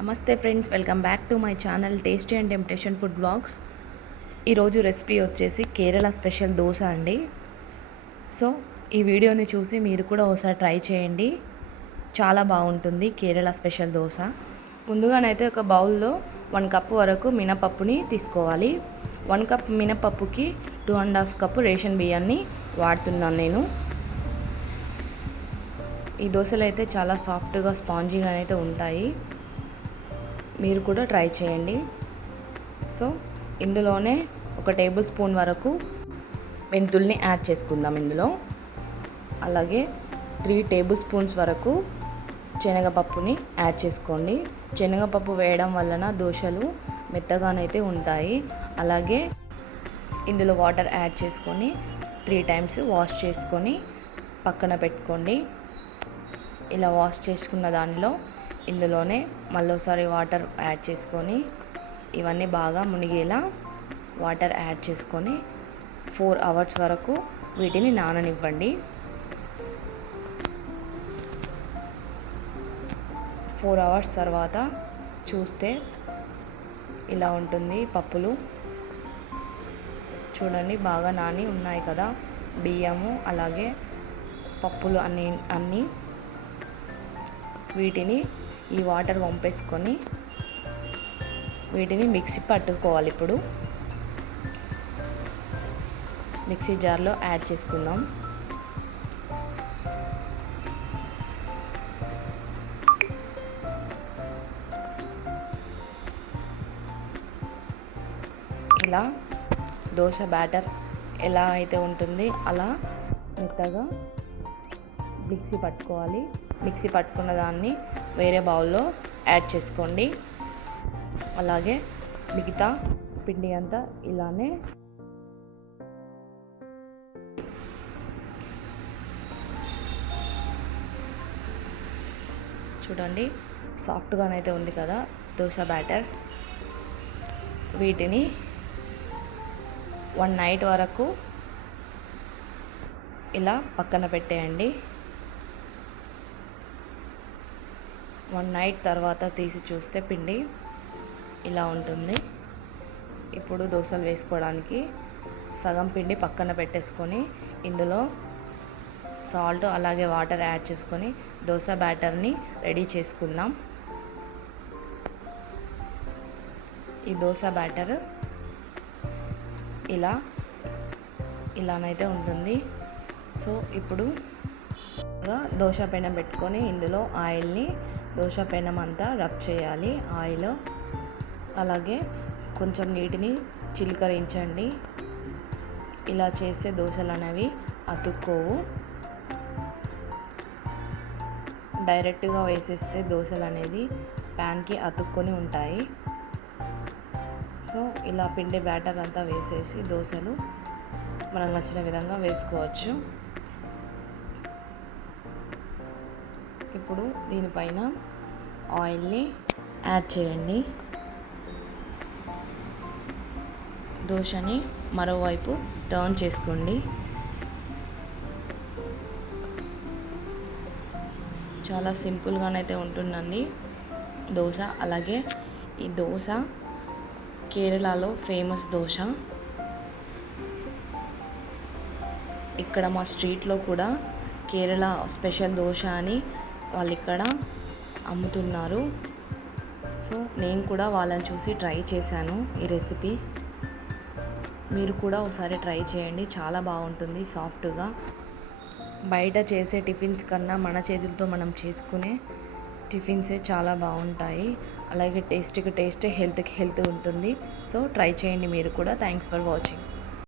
నమస్తే friends welcome back to my channel tasty and temptation food blogs. ఈరోజు recipe వచ్చేసి Kerala special dosa అండి. So ఈ వీడియోని చూసి మీరు కూడా ఒకసారి ట్రై చేయండి. చాలా బాగుంటుంది కేరళ స్పెషల్ దోశ. ముందుగానైతే ఒక బౌల్లో వన్ కప్ వరకు మినపప్పుని తీసుకోవాలి. One cup మినపప్పుకి two and half cup ration బియ్యాన్ని వాడుతున్నాను నేను. ఈ దోశలు అయితే చాలా సాఫ్ట్గా స్పాంజీగా అయితే ఉంటాయి. మీరు కూడా ట్రై చేయండి. సో ఇందులోనే ఒక టేబుల్ స్పూన్ వరకు మెంతుల్ని యాడ్ చేసుకుందాం ఇందులో. అలాగే త్రీ టేబుల్ స్పూన్స్ వరకు శనగపప్పుని యాడ్ చేసుకోండి. శనగపప్పు వేయడం వలన దోశలు మెత్తగానైతే ఉంటాయి. అలాగే ఇందులో వాటర్ యాడ్ చేసుకొని త్రీ టైమ్స్ వాష్ చేసుకొని పక్కన పెట్టుకోండి. ఇలా వాష్ చేసుకున్న దానిలో ఇందులోనే మళ్ళీసారి వాటర్ యాడ్ చేసుకొని ఇవన్నీ బాగా మునిగేలా వాటర్ యాడ్ చేసుకొని ఫోర్ అవర్స్ వరకు వీటిని నాననివ్వండి. ఫోర్ అవర్స్ తర్వాత చూస్తే ఇలా ఉంటుంది పప్పులు. చూడండి బాగా నాని ఉన్నాయి కదా. బియ్యము అలాగే పప్పులు అన్ని అన్నీ వీటిని ఈ వాటర్ వంపేసుకొని వీటిని మిక్సీ పట్టుకోవాలి ఇప్పుడు. మిక్సీ జార్లో యాడ్ చేసుకుందాం. ఇలా దోశ బ్యాటర్ ఎలా అయితే ఉంటుంది అలా మెత్తగా మిక్సీ పట్టుకోవాలి. మిక్సీ పట్టుకున్న దాన్ని వేరే బౌల్లో యాడ్ చేసుకోండి. అలాగే మిగతా పిండి అంతా ఇలానే చూడండి సాఫ్ట్గానైతే ఉంది కదా దోశ బ్యాటర్. వీటిని వన్ నైట్ వరకు ఇలా పక్కన పెట్టేయండి. వన్ నైట్ తర్వాత తీసి చూస్తే పిండి ఇలా ఉంటుంది. ఇప్పుడు దోశలు వేసుకోవడానికి సగం పిండి పక్కన పెట్టేసుకొని ఇందులో సాల్ట్ అలాగే వాటర్ యాడ్ చేసుకొని దోశ బ్యాటర్ని రెడీ చేసుకుందాం. ఈ దోశ బ్యాటర్ ఇలా ఇలానైతే ఉంటుంది. సో ఇప్పుడు దోశ పెనం పెట్టుకొని ఇందులో ఆయిల్ని దోశ పెనం అంతా రబ్ చేయాలి. ఆయిల్ అలాగే కొంచెం నీటిని చిలకరించండి. ఇలా చేస్తే దోశలు అనేవి అతుక్కోవు. డైరెక్ట్గా వేసేస్తే దోశలు అనేది ప్యాన్కి అతుక్కొని ఉంటాయి. సో ఇలా పిండి బ్యాటర్ అంతా వేసేసి దోశలు మనకు నచ్చిన విధంగా వేసుకోవచ్చు. ఇప్పుడు దీనిపైన ఆయిల్ని యాడ్ చేయండి. దోశని మరోవైపు టర్న్ చేసుకోండి. చాలా సింపుల్గానైతే ఉంటుందండి దోశ. అలాగే ఈ దోశ కేరళలో ఫేమస్ దోశ. ఇక్కడ మా స్ట్రీట్లో కూడా కేరళ స్పెషల్ దోశ అని వాళ్ళు ఇక్కడ అమ్ముతున్నారు. సో నేను కూడా వాళ్ళని చూసి ట్రై చేశాను ఈ రెసిపీ. మీరు కూడా ఒకసారి ట్రై చేయండి. చాలా బాగుంటుంది సాఫ్ట్గా. బయట చేసే టిఫిన్స్ కన్నా మన చేతులతో మనం చేసుకునే టిఫిన్సే చాలా బాగుంటాయి. అలాగే టేస్ట్కి టేస్ట్ హెల్త్కి హెల్త్ ఉంటుంది. సో ట్రై చేయండి మీరు కూడా. Thanks for watching.